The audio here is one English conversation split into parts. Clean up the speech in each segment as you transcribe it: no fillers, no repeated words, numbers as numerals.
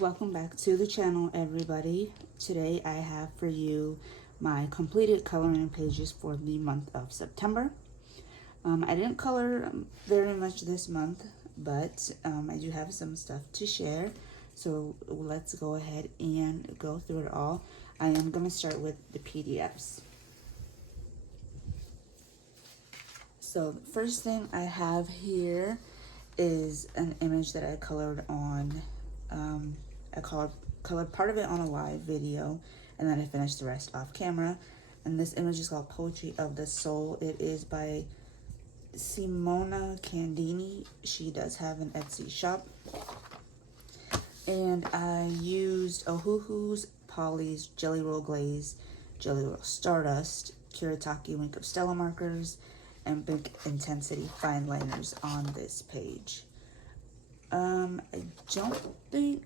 Welcome back to the channel, everybody. Today I have for you my completed coloring pages for the month of September. I didn't color very much this month, but I do have some stuff to share. So let's go ahead and go through it all. I am going to start with the PDFs. So the first thing I have here is an image that I colored on, I colored part of it on a live video, and then I finished the rest off camera. And this image is called Poetry of the Soul. It is by Simona Candini. She does have an Etsy shop. And I used Ohuhu's, Polly's Jelly Roll Glaze, Jelly Roll Stardust, Kuretake Wink of Stella markers, and Big Intensity fine liners on this page. I don't think,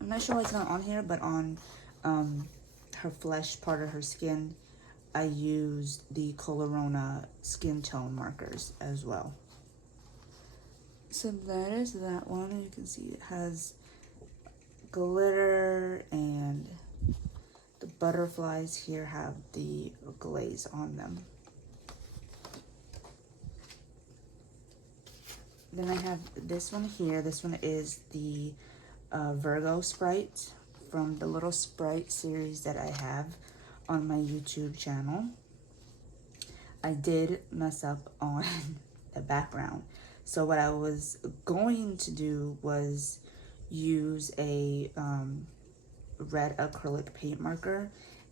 I'm not sure why it's not on here, but on her flesh part of her skin, I used the Colorona skin tone markers as well. So that is that one. You can see it has glitter, and the butterflies here have the glaze on them. Then I have this one here. This one is the Virgo Sprite from the little Sprite series that I have on my YouTube channel. I did mess up on the background. So what I was going to do was use a red acrylic paint marker,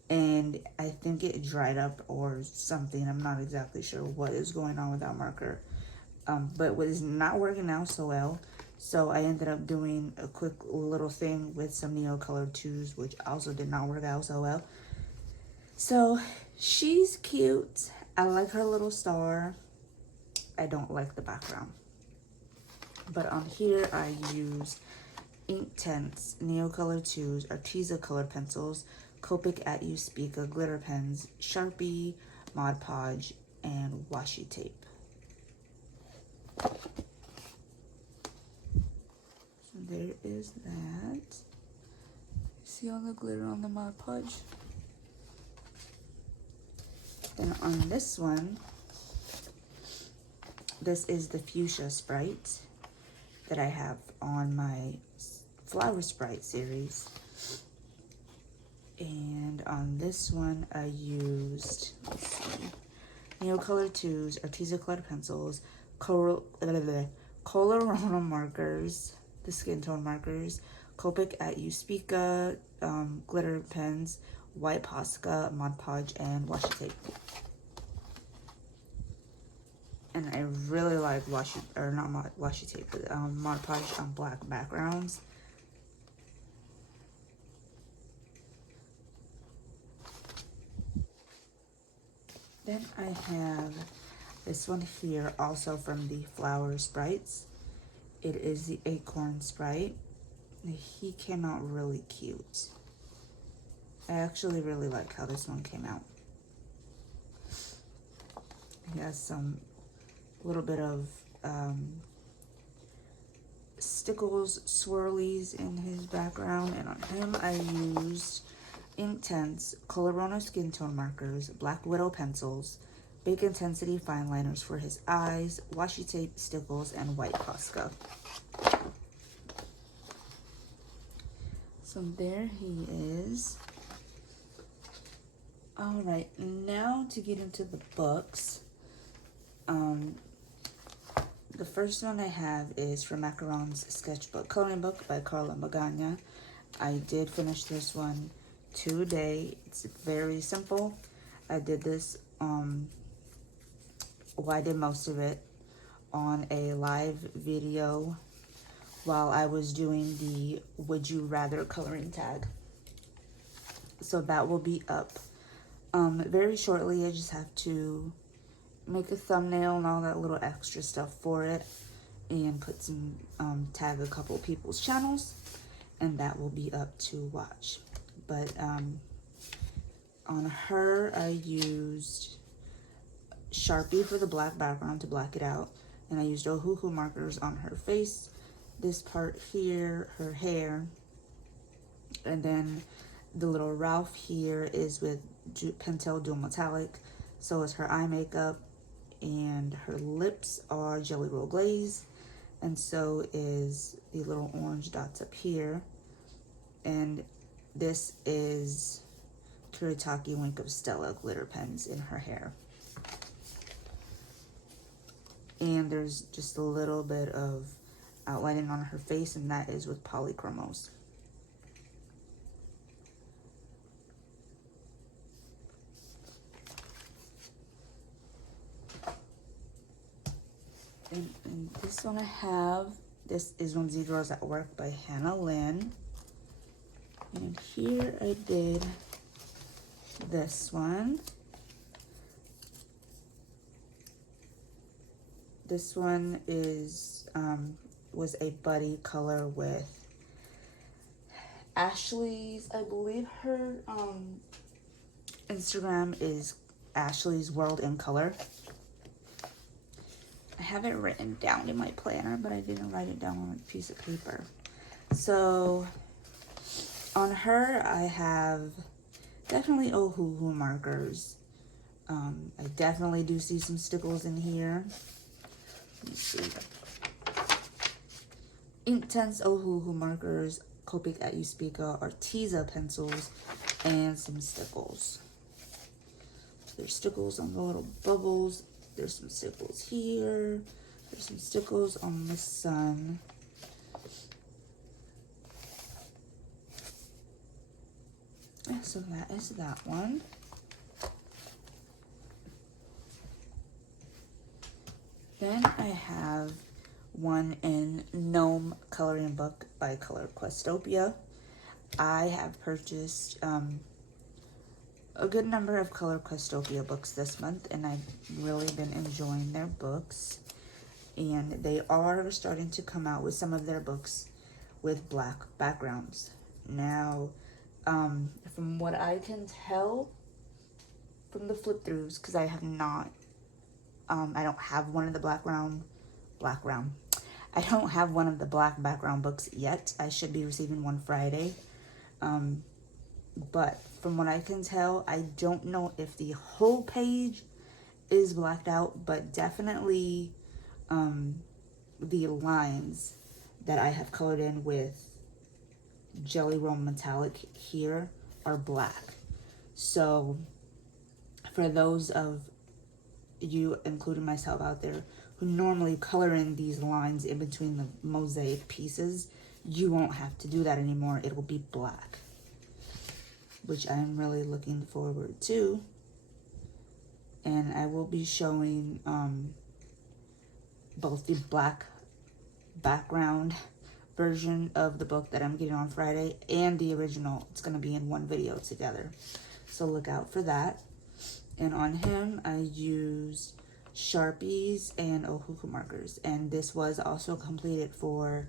and I think it dried up or something. I'm not exactly sure what is going on with that marker. But what is not working out so well. So I ended up doing a quick little thing with some Neo Colored 2s, which also did not work out so well. So she's cute. I like her little star. I don't like the background. But on here I use Inktense, Neo Colored 2s, Arteza colored pencils, Copic at You Speaka glitter pens, Sharpie, Mod Podge, and washi tape. So there is that. See all the glitter on the Mod Podge? Then on this one, this is the Fuchsia Sprite that I have on my Flower Sprite series. And on this one, I used, let's see, Neo Colored 2s, Arteza colored pencils, Colorona markers, the skin tone markers, Copic at You Speaka, glitter pens, white Posca, Mod Podge, and washi tape. And I really like washi tape, but Mod Podge on black backgrounds. Then I have this one here, also from the Flower Sprites. It is the Acorn Sprite. He came out really cute. I actually really like how this one came out. He has some little bit of stickles, swirlies in his background. And on him I used Inktense, Colorona skin tone markers, Black Widow pencils, Big Intensity fine liners for his eyes, washi tape, stickles, and white Posca. So there he is. All right, now to get into the books. The first one I have is from Macaron's Sketchbook Coloring Book by Carla Magana. I did finish this one today. It's very simple. I did this, I did most of it on a live video while I was doing the Would You Rather coloring tag. So that will be up very shortly. I just have to make a thumbnail and all that little extra stuff for it, and put some tag a couple people's channels, and that will be up to watch. But on her I used Sharpie for the black background to black it out, and I used Ohuhu markers on her face, this part here, her hair, And then the little Ralph here is with Pentel Dual Metallic. So is her eye makeup, and her lips are Jelly Roll Glaze, and so is the little orange dots up here. And this is Kuretake Wink of Stella glitter pens in her hair. And there's just a little bit of outlining on her face, and that is with Polychromos. And this one I have, this is Whimsy Drawers at Work by Hannah Lynn. And here I did this one. This one is was a buddy color with Ashley's, I believe her Instagram is Ashley's World in Color. I have it written down in my planner, but I didn't write it down on a piece of paper. So on her, I have definitely Ohuhu markers. I definitely do see some stickles in here. Let me see. Inktense Ohuhu markers, Copic at Uspica, Arteza pencils, and some stickles. There's stickles on the little bubbles. There's some stickles here. There's some stickles on the sun. And so that is that one. Then I have one in Gnome Coloring Book by Color Questopia. I have purchased a good number of Color Questopia books this month, and I've really been enjoying their books. And they are starting to come out with some of their books with black backgrounds. Now, from what I can tell from the flip-throughs, because I have not, I don't have one of the I don't have one of the black background books yet. I should be receiving one Friday. But from what I can tell, I don't know if the whole page is blacked out, but definitely the lines that I have colored in with Jelly Roll Metallic here are black. So for those of you, including myself out there, who normally color in these lines in between the mosaic pieces, you won't have to do that anymore. It will be black, which I'm really looking forward to. And I will be showing both the black background version of the book that I'm getting on Friday and the original. It's going to be in one video together, so look out for that. And on him, I used Sharpies and Ohuhu markers, and this was also completed for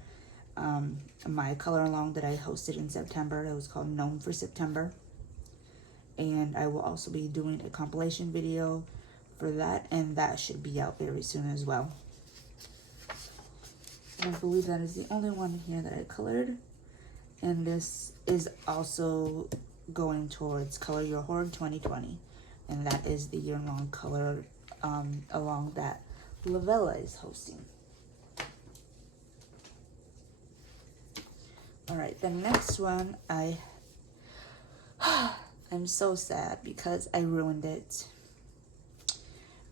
my color along that I hosted in September. It was called Gnome for September, and I will also be doing a compilation video for that, and that should be out very soon as well. And I believe that is the only one here that I colored, and this is also going towards Color Your Hoard 2020, and that is the year-long color along that Lavella is hosting. All right, the next one, I'm so sad because I ruined it.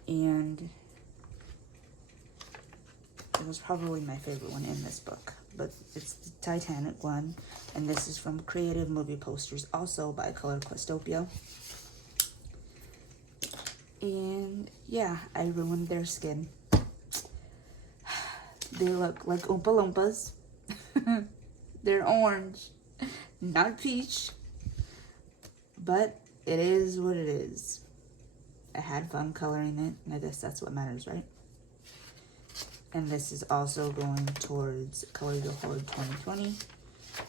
And it was probably my favorite one in this book, but it's the Titanic one, and this is from Creative Movie Posters, also by Color Questopia. And yeah, I ruined their skin. They look like Oompa Loompas. They're orange, not peach, but it is what it is. I had fun coloring it, and I guess that's what matters, right? And this is also going towards Color Your Hoard 2020,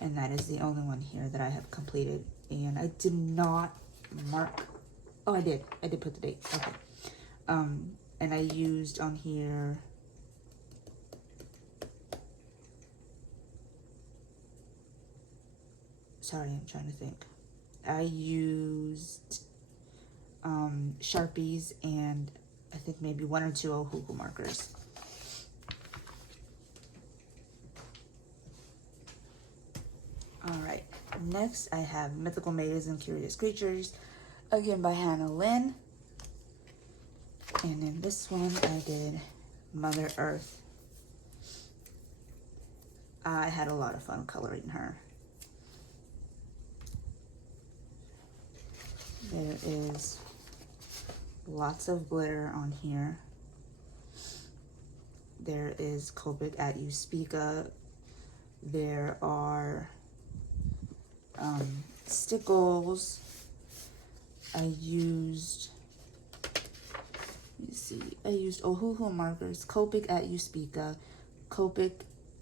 and that is the only one here that I have completed. And I did not mark. Oh, I did put the date. Okay. And I used on here sorry, I'm trying to think. I used Sharpies and I think maybe 1 or 2 Ohuhu markers. Alright, next I have Mythical Maidens and Curious Creatures, again by Lynn. And in this one I did Mother Earth. I had a lot of fun coloring her. There is lots of glitter on here. There is Copic at Uspika. There are stickles. I used Ohuhu markers, Copic at Uspika, Copic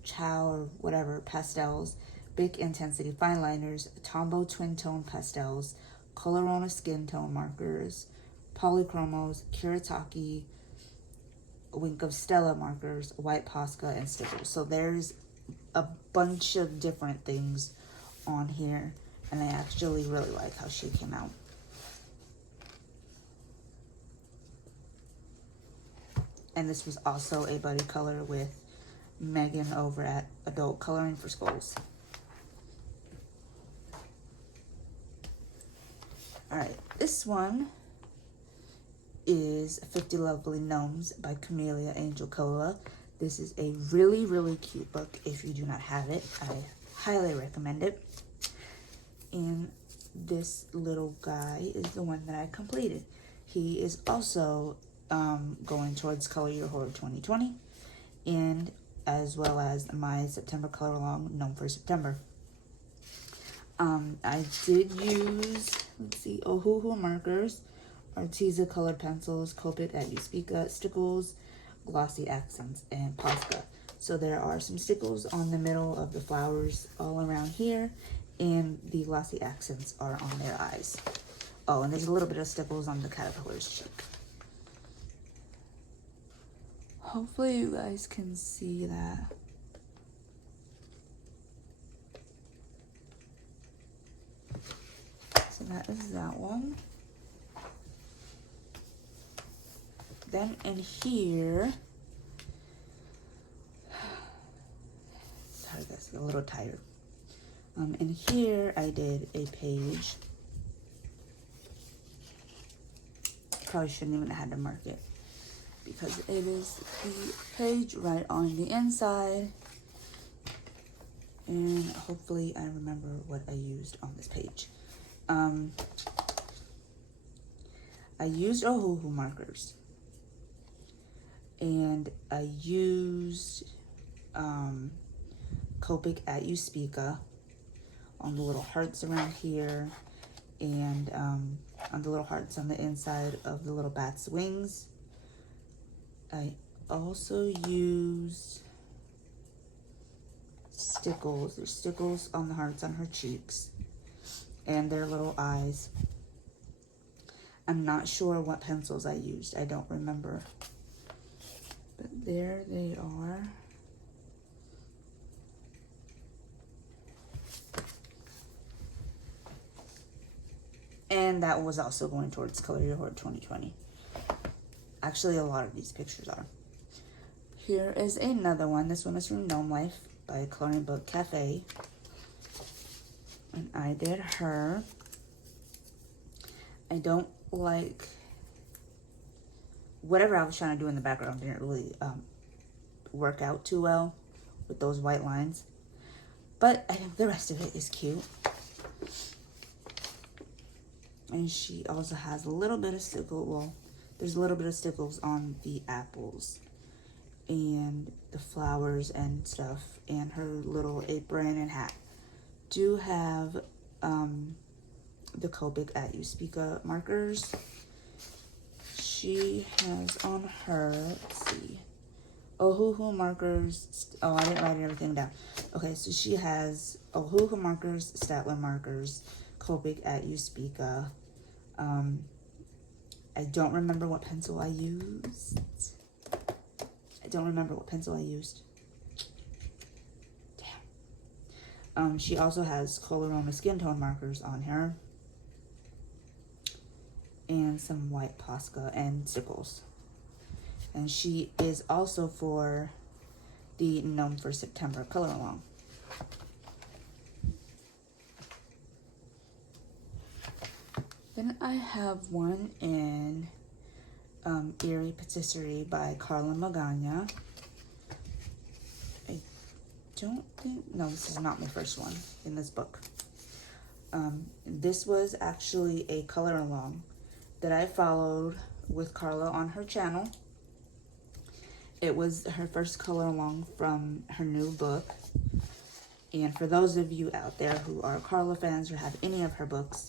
Chow or whatever pastels, Bic Intensity fine liners, Tombow twin tone pastels, Colorona skin tone markers, Polychromos, Kuretake, Wink of Stella markers, White Posca, and stickers. So there's a bunch of different things on here, and I actually really like how she came out. And this was also a buddy color with Megan over at Adult Coloring for Schools. Alright, this one is 50 Lovely Gnomes by Camellia Angel Cola. This is a really, really cute book. If you do not have it, I highly recommend it. And this little guy is the one that I completed. He is also going towards Color Your Horror 2020, and as well as my September color along Gnome for September. I did use, let's see, Ohuhu markers, Arteza colored pencils, Copic at Uspika, stickles, glossy accents, and Posca. So there are some stickles on the middle of the flowers all around here, and the glossy accents are on their eyes. Oh, and there's a little bit of stickles on the caterpillar's cheek. Hopefully you guys can see that. So that is that one. Then in here, sorry guys, I'm a little tired. In here I did a page. Probably shouldn't even have had to mark it, because it is the page right on the inside, and hopefully I remember what I used on this page. I used Ohuhu markers, and I used Copic at Uspika on the little hearts around here, and on the little hearts on the inside of the little bat's wings. I also used stickles. There's stickles on the hearts on her cheeks and their little eyes. I'm not sure what pencils I used. I don't remember. But there they are. And that was also going towards Color Your Horror 2020. Actually, a lot of these pictures are. Here is another one. This one is from Gnome Life by Coloring Book Cafe. And I did her. I don't like... Whatever I was trying to do in the background didn't really work out too well with those white lines. But I think the rest of it is cute. And she also has a little bit of stickle, well, there's a little bit of stickles on the apples and the flowers and stuff, and her little apron and hat do have the Copic at Uspika markers. She has on her, let's see, Ohuhu markers. Oh, I didn't write everything down. Okay, so she has Ohuhu markers, Statler markers, Copic at Uspika. I don't remember what pencil I used. She also has Colorama skin tone markers on her. And some white Posca and stickles. And she is also for the Gnome for September color along. Then I have one in Eerie Patisserie by Carla Magana. I don't think, no, this is not my first one in this book. This was actually a color along that I followed with Carla on her channel. It was her first color along from her new book. And for those of you out there who are Carla fans or have any of her books,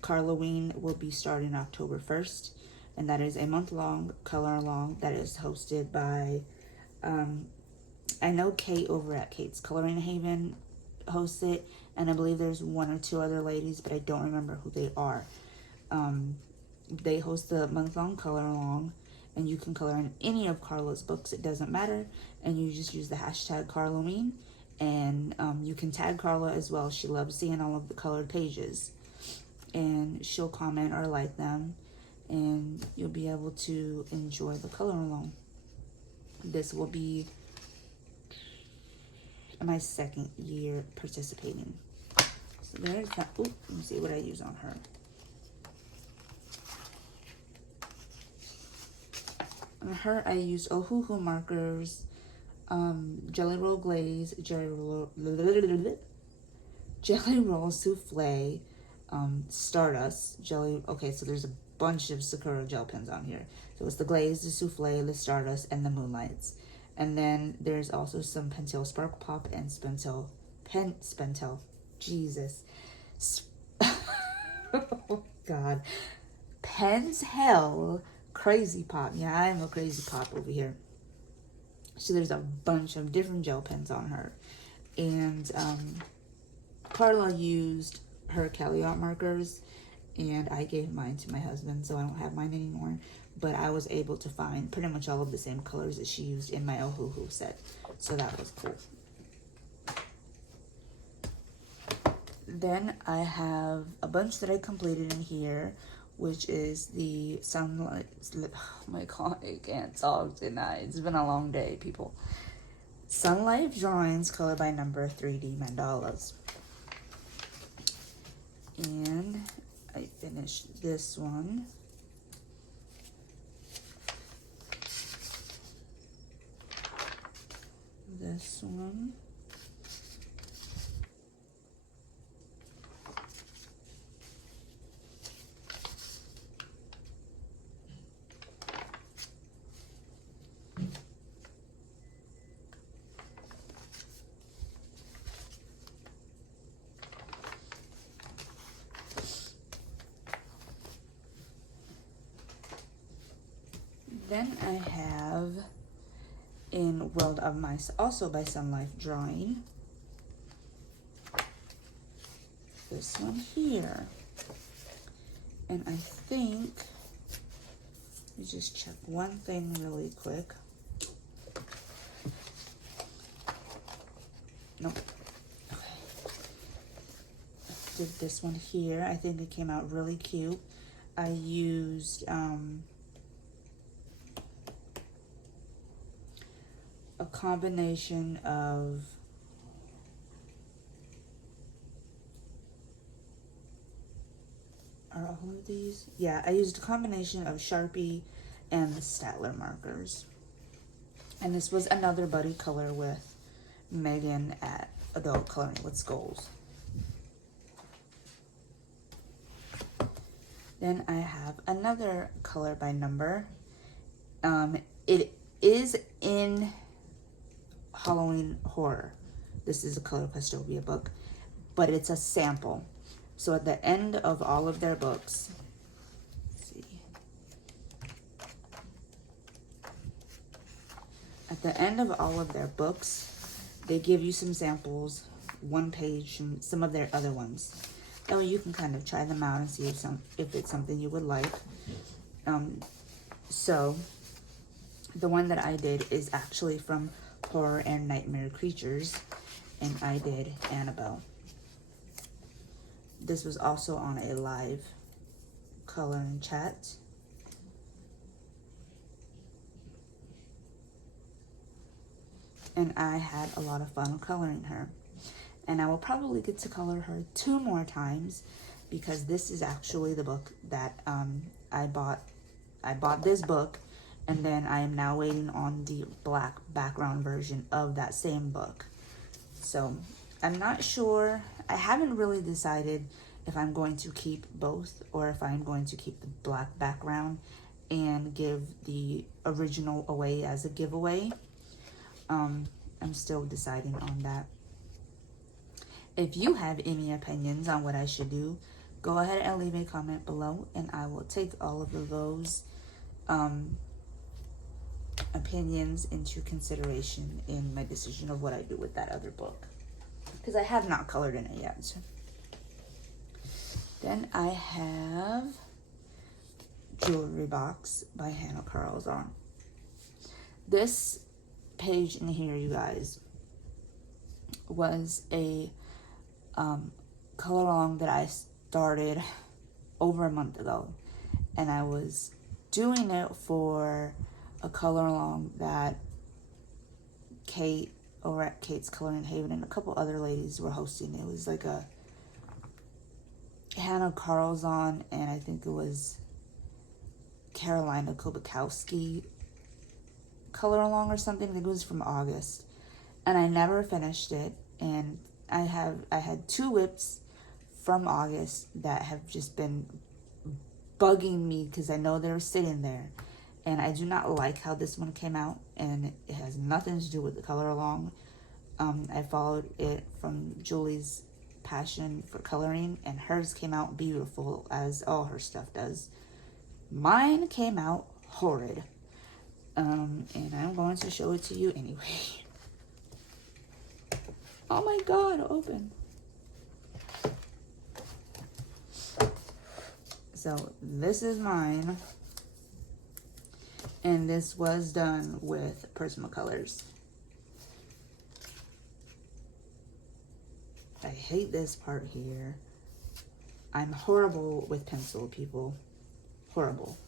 Carloween will be starting October 1st. And that is a month-long color along that is hosted by, I know Kate over at Kate's Coloring Haven hosts it. And I believe there's one or two other ladies, but I don't remember who they are. They host the month-long color along, and you can color in any of Carla's books. It doesn't matter, and you just use the hashtag Carloween, and you can tag Carla as well. She loves seeing all of the colored pages, and she'll comment or like them, and you'll be able to enjoy the color along. This will be my second year participating. So there's that. Ooh, let me see what I use on her. On her, I used Ohuhu markers, Jelly Roll Glaze, Jelly Roll Souffle, Stardust, okay, so there's a bunch of Sakura gel pens on here. So it's the Glaze, the Souffle, the Stardust, and the Moonlights. And then there's also some Pentel Sparkle Pop and Spentel, Jesus. Oh, God. Pentel Crazy Pop. Yeah, I'm a crazy pop over here. So there's a bunch of different gel pens on her. And Carla used her Cali Art markers, and I gave mine to my husband, so I don't have mine anymore. But I was able to find pretty much all of the same colors that she used in my Ohuhu set. So that was cool. Then I have a bunch that I completed in here, which is the Sunlight. Oh my God, I can't talk tonight. It's been a long day, people. Sunlight Drawings, color by number 3D mandalas. And I finished this one. This one. Then I have in World of Mice, also by Sun Life Drawing, this one here. And I think, let me just check one thing really quick. Nope. Okay. I did this one here. I think it came out really cute. I used a combination of are all of these? Yeah, I used a combination of Sharpie and the Statler markers. And this was another buddy color with Megan at Adult Coloring with Skulls. Then I have another color by number. It is in Halloween Horror. This is a Color Pastopia book, but it's a sample. So at the end of all of their books, let's see. At the end of all of their books, they give you some samples, one page from some of their other ones. That way you can kind of try them out and see if it's something you would like. So the one that I did is actually from Horror and Nightmare Creatures. and I did Annabelle. This was also on a live coloring chat. And I had a lot of fun coloring her. And I will probably get to color her 2 more times because this is actually the book that I bought. I bought this book, and then I am now waiting on the black background version of that same book. So I'm not sure. I haven't really decided if I'm going to keep both or if I'm going to keep the black background and give the original away as a giveaway. I'm still deciding on that. If you have any opinions on what I should do, go ahead and leave a comment below, and I will take all of those opinions into consideration in my decision of what I do with that other book, because I have not colored in it yet. Then I have Jewelry Box by Hannah Carlzon. This page in here, you guys, was a color along that I started over a month ago, and I was doing it for a color along that Kate over at Kate's Coloring Haven and a couple other ladies were hosting. It was like a Hannah Carlzon, and I think it was Carolina Kobakowski color along or something. I think it was from August, and I never finished it. And I had 2 whips from August that have just been bugging me because I know they're sitting there, and I do not like how this one came out, and it has nothing to do with the color along. I followed it from Julie's passion for coloring, and hers came out beautiful as all her stuff does. Mine came out horrid, and I'm going to show it to you anyway. Oh my god, open. So this is mine, and this was done with Prismacolors. I hate this part here. I'm horrible with pencil, people. Horrible.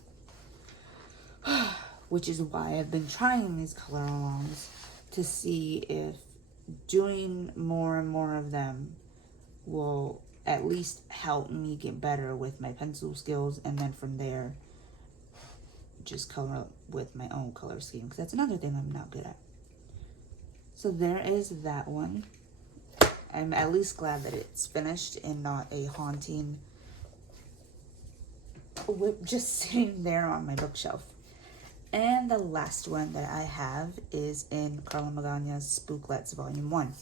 Which is why I've been trying these color alongs to see if doing more and more of them will at least help me get better with my pencil skills, and then from there just color with my own color scheme, because that's another thing I'm not good at. So there is that one. I'm at least glad that it's finished and not a haunting whip just sitting there on my bookshelf. And the last one that I have is in Carla Magana's Spooklets Volume 1.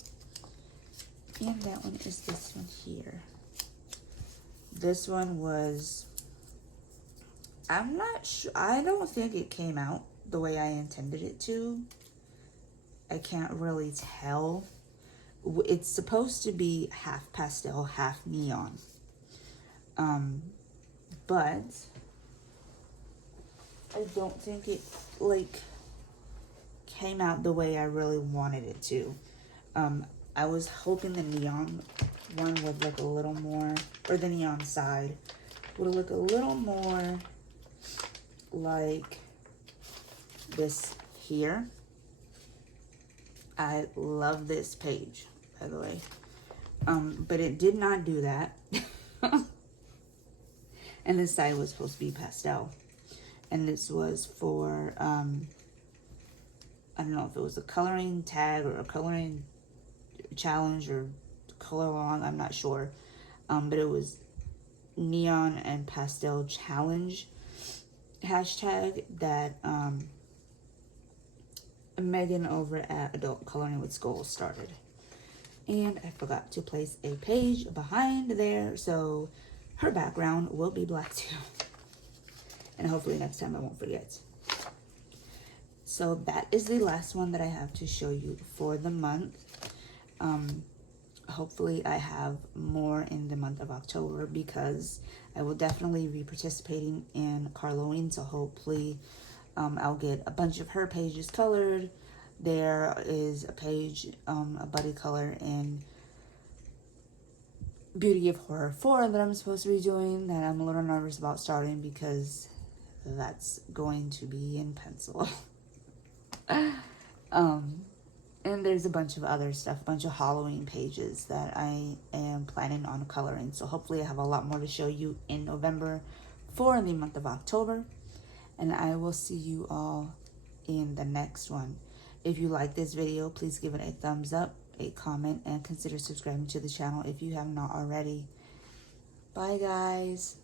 And that one is this one here. This one was, I'm not sure, I don't think it came out the way I intended it to. I can't really tell. It's supposed to be half pastel, half neon. But I don't think it, like, came out the way I really wanted it to. I was hoping the neon one would look a little more, or the neon side would look a little more like this here. I love this page, by the way. But it did not do that. And this side was supposed to be pastel. And this was for, I don't know if it was a coloring tag or a coloring challenge or color along, I'm not sure. But it was neon and pastel challenge hashtag that Megan over at Adult Coloring with Skulls started. And I forgot to place a page behind there, so her background will be black too. And hopefully next time I won't forget. So that is the last one that I have to show you for the month. Hopefully I have more in the month of October, because I will definitely be participating in Carloween. So hopefully I'll get a bunch of her pages colored. There is a page, a buddy color in Beauty of Horror 4 that I'm supposed to be doing that I'm a little nervous about starting because that's going to be in pencil. And there's a bunch of other stuff, a bunch of Halloween pages that I am planning on coloring. So hopefully I have a lot more to show you in November for the month of October. And I will see you all in the next one. If you like this video, please give it a thumbs up, a comment, and consider subscribing to the channel if you have not already. Bye, guys.